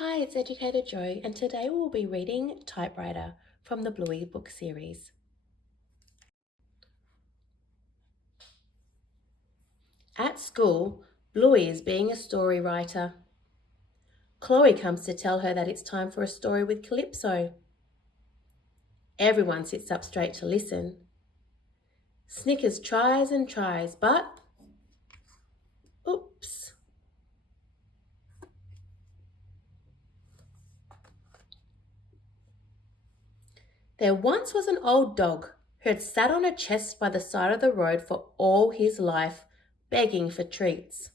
Hi, it's Educator Jo, and today we'll be reading Typewriter from the BLUEY book series. At school, BLUEY is being a story writer. Chloe comes to tell her that it's time for a story with Calypso. Everyone sits up straight to listen. Snickers tries and tries, but... oops! There once was an old dog who had sat on a chest by the side of the road for all his life, begging for treats.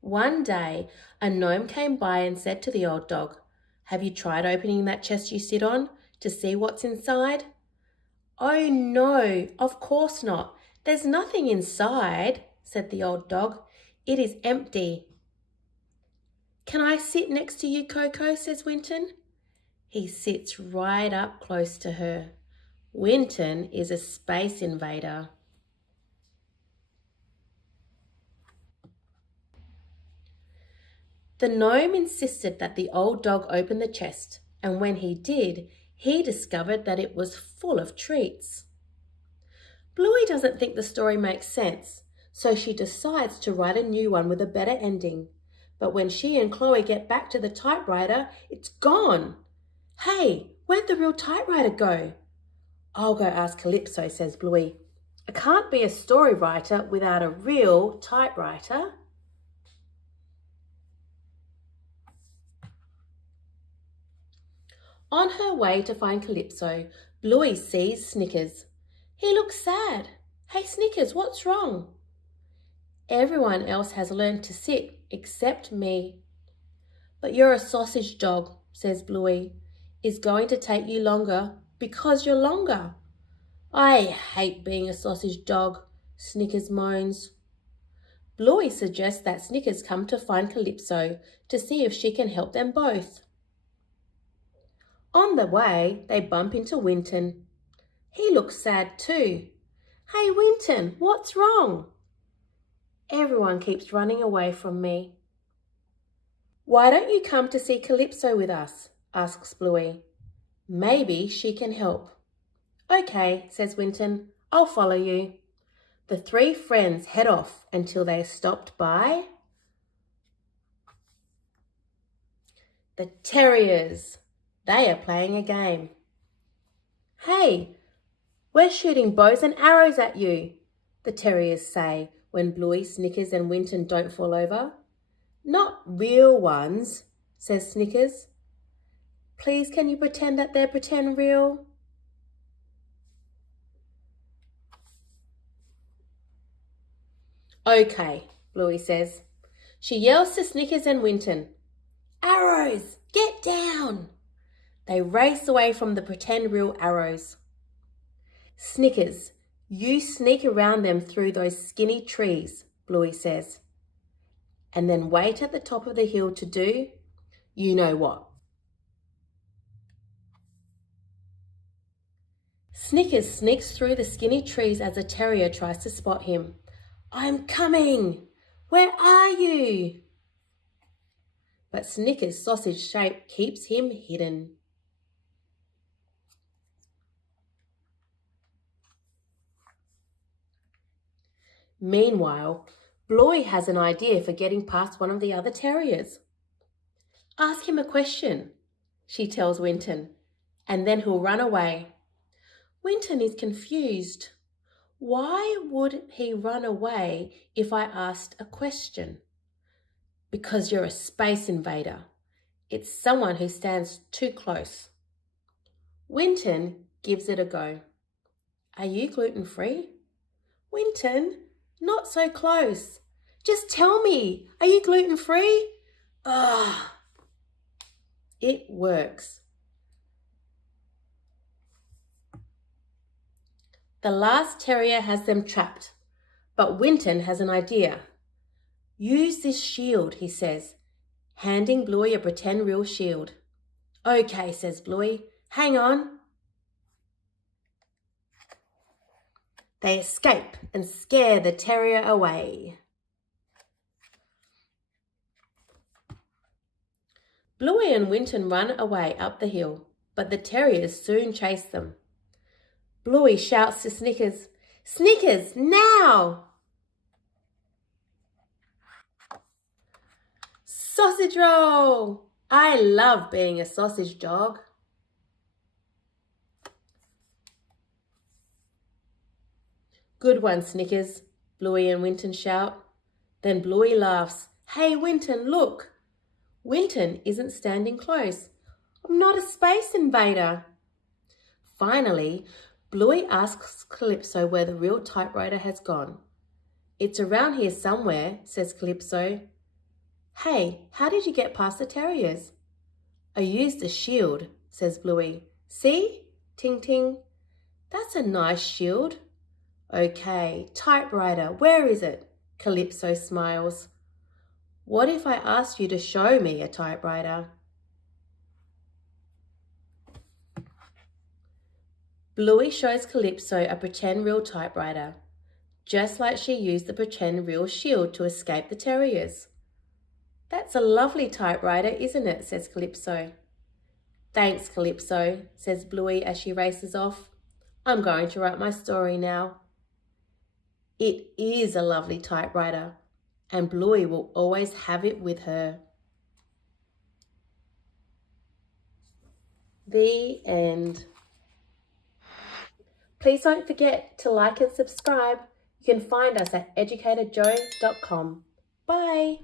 One day, a gnome came by and said to the old dog, "Have you tried opening that chest you sit on to see what's inside?" "Oh no, of course not. There's nothing inside," said the old dog. "It is empty." "Can I sit next to you, Coco?" says Winton. He sits right up close to her. Winton is a space invader. The gnome insisted that the old dog open the chest, and when he did, he discovered that it was full of treats. BLUEY doesn't think the story makes sense, so she decides to write a new one with a better ending. But when she and Chloe get back to the typewriter, it's gone. "Hey, where'd the real typewriter go?" "I'll go ask Calypso," says BLUEY. "I can't be a story writer without a real typewriter." On her way to find Calypso, BLUEY sees Snickers. He looks sad. "Hey Snickers, what's wrong?" "Everyone else has learned to sit except me." "But you're a sausage dog," says BLUEY. "It's going to take you longer because you're longer." "I hate being a sausage dog," Snickers moans. BLUEY suggests that Snickers come to find Calypso to see if she can help them both. On the way, they bump into Winton. He looks sad too. "Hey Winton, what's wrong?" "Everyone keeps running away from me." "Why don't you come to see Calypso with us?" asks BLUEY. "Maybe she can help." "Okay," says Winton, "I'll follow you." The three friends head off until they are stopped by the terriers. They are playing a game. "Hey, we're shooting bows and arrows at you," the terriers say when BLUEY, Snickers and Winton don't fall over. "Not real ones," says Snickers. "Please, can you pretend that they're pretend real?" "Okay," BLUEY says. She yells to Snickers and Winton, "Arrows, get down!" They race away from the pretend real arrows. "Snickers, you sneak around them through those skinny trees," BLUEY says. "And then wait at the top of the hill to do you know what." Snickers sneaks through the skinny trees as a terrier tries to spot him. "I'm coming! Where are you?" But Snickers' sausage shape keeps him hidden. Meanwhile, BLUEY has an idea for getting past one of the other terriers. "Ask him a question," she tells Winton, "and then he'll run away." Winton is confused. Why would he run away if I asked a question? "Because you're a space invader. It's someone who stands too close." Winton gives it a go. "Are you gluten-free?" "Winton, not so close. Just tell me, are you gluten-free?" Ugh. It works. The last terrier has them trapped, but Winton has an idea. "Use this shield," he says, handing BLUEY a pretend real shield. "Okay," says BLUEY. "Hang on." They escape and scare the terrier away. Bluey and Winton run away up the hill, but the terriers soon chase them. Bluey shouts to Snickers, "Snickers, now!" Sausage roll! I love being a sausage dog. Good one, Snickers, Bluey and Winton shout. Then Bluey laughs. Hey, Winton, look! Winton isn't standing close. I'm not a space invader. Finally, Bluey asks Calypso where the real typewriter has gone. It's around here somewhere, says Calypso. Hey, how did you get past the terriers? I used a shield, says Bluey. See? Ting ting. That's a nice shield. Okay, typewriter, where is it? Calypso smiles. What if I asked you to show me a typewriter? Bluey shows Calypso a pretend real typewriter, just like she used the pretend real shield to escape the terriers. That's a lovely typewriter, isn't it? Says Calypso. Thanks, Calypso, says Bluey as she races off. I'm going to write my story now. It is a lovely typewriter, and Bluey will always have it with her. The end. Please don't forget to like and subscribe. You can find us at educatorjo.com. Bye.